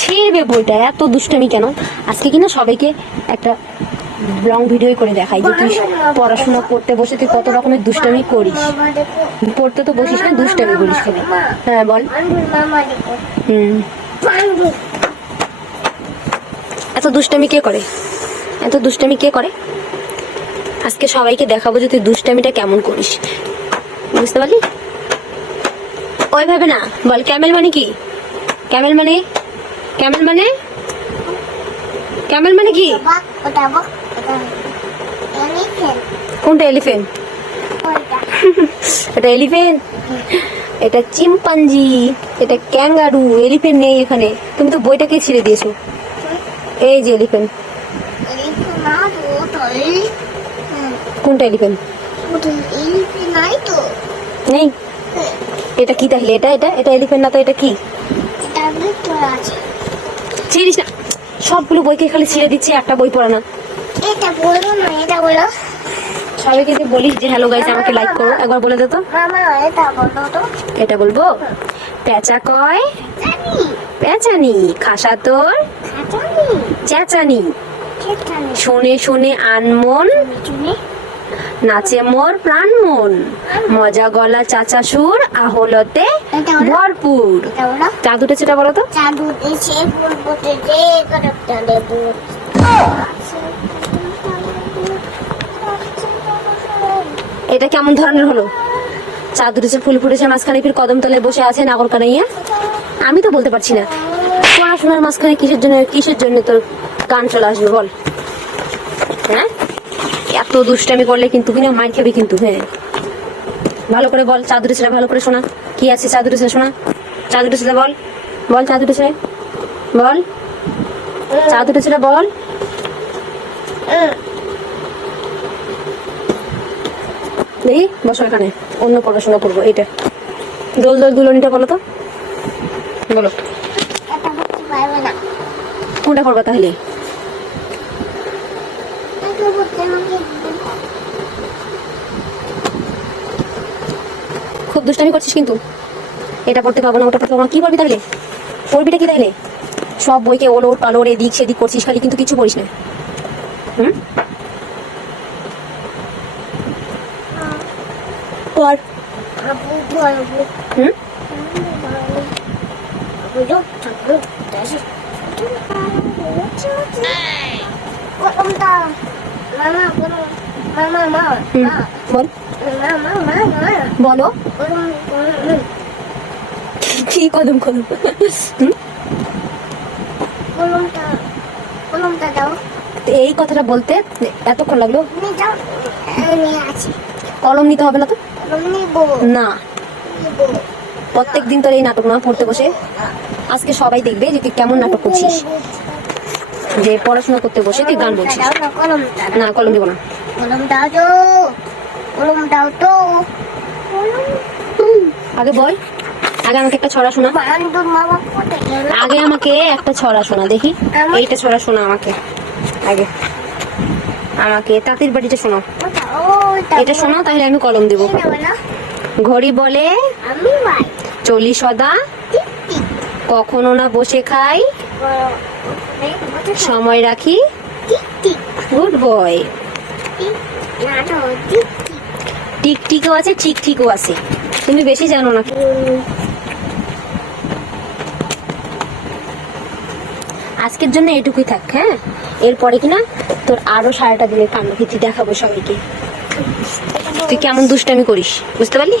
ছিঁড়বে বইটা, এত দুষ্টামি কেন? আজকে কিনা সবাইকে একটা লং ভিডিও করে দেখাই যে তুই পড়াশোনা করতে বসে তুই কত রকমের দুষ্টামি করিস। পড়তে তো বসিস না, দুষ্টামি করিস খালি। হ্যাঁ বল। এত দুষ্টামি কে করে? এত দুষ্টামি কে করে? আজকে সবাইকে দেখাবো যে তুই দুষ্টামিটা কেমন করিস। বুঝতে পারলি? ওইভাবে না। বল, ক্যামেল মানে কি? ক্যামেল মানে ক্যামেল মানে? ক্যামেল মানে কি? কোনটা এলিফেন্ট? এটা এলিফেন্ট? এটা চিম্পাঞ্জি, এটা ক্যাঙ্গারু, এলিফেন্ট নেই এখানে। তুমি তো বইটাকে ছিঁড়ে দিয়েছ। এই যে এলিফেন্ট। কোনটা এলিফেন্ট? নাই? এটা কি তাহলে? এটা এটা এটা এলিফেন্ট না তো এটা কি? ছিড়িস না? সবগুলো বইকে খালি ছিঁড়ে দিচ্ছি একটা বই পড়া না। এটা বলো না এটা বলো। সবাইকে যে বলিস যে হ্যালো গাইস আমাকে লাইক করো একবার বলে দে তো। এটা বলো তো। এটা বলব? পেঁচা কয়? পেঁচানি খাসা তোর? চেঁচানি শুনে শুনে আনমন। নাচে মোর প্রাণ মন। মজা গলা চাচা সুর আহলতে এটা হলো? ভরপুর। এটা বলো। সেটা বলো তো। এটা কেমন ধরনের হলো? চাঁদ উঠেছে ফুল ফুটেছে মাঝখানে ফির কদম তলায় বসে আছে নাগর কানাইয়া। আমি তো বলতে পারছি না। পড়াশোনার মাঝখানে কিসের জন্য কিসের জন্য তোর গান চলে আসবে বল। হ্যাঁ? এত দুষ্টামি করলে কিন্তু কিনা মার খাবি কিন্তু হ্যাঁ। ভালো করে বল চাঁদ উঠেছে ভালো করে শোনা। কি আছে চাঁদ উঠেছে শোনা? চাঁদ উঠেছে বল। বল চাঁদ উঠেছে বল। চাঁদ উঠেছে বল। দেখি বসো এখানে। অন্য পড়াশোনা করব এইটা। দোল দোল দুলনিটা বলো তো। বলো। এটা কোনটা করব তাহলে এটা করতে আমাকে খুব দুষ্টামি করছিস কিন্তু। এটা পড়তে পারব না, ওটা পড়তে পারব না। কি করবি তাহলে? পড়বিটা কি তাহলে? সব বইকে ওলোর পালোর এদিক সেদিক করছিস খালি, কিন্তু কিছু পড়িস না। হুম? বলব হুম? বল। কি কদম কদম? এই কথাটা বলতে এতক্ষণ লাগল। কলম নিতে হবে না তো? না। প্রত্যেক দিন তোর এই নাটক না পড়তে বসে। আজকে সবাই দেখবে যে তুই কেমন নাটক করছিস। যে পড়াশোনা করতে বসে তুই গান বলছিস। না, কলম দিব না। কলম দাও তো কলম দাও তো আগে বল আগে আমাকে একটা ছড়া শোনা আগে আমাকে একটা ছড়া শোনা দেখি এইটা ছড়া শোনা আমাকে আগে আমাকে তাঁতির বাড়িটা শোনো এটা শোনো তাহলে আমি কলম দিব। ঘড়ি বলে চলি সদা কখনো না বসে খাই। সময় রাখি গুড বয় আছে ঠিক ঠিকও আছে তুমি বেশি জানো না। আজকের জন্য এটুকুই থাক হ্যাঁ? এরপরে কিনা তোর আরও সারাটা দিনের কান্নাকিচি দেখাবো সবাইকে। তুই কেমন দুষ্টামি করিস, বুঝতে পারলি?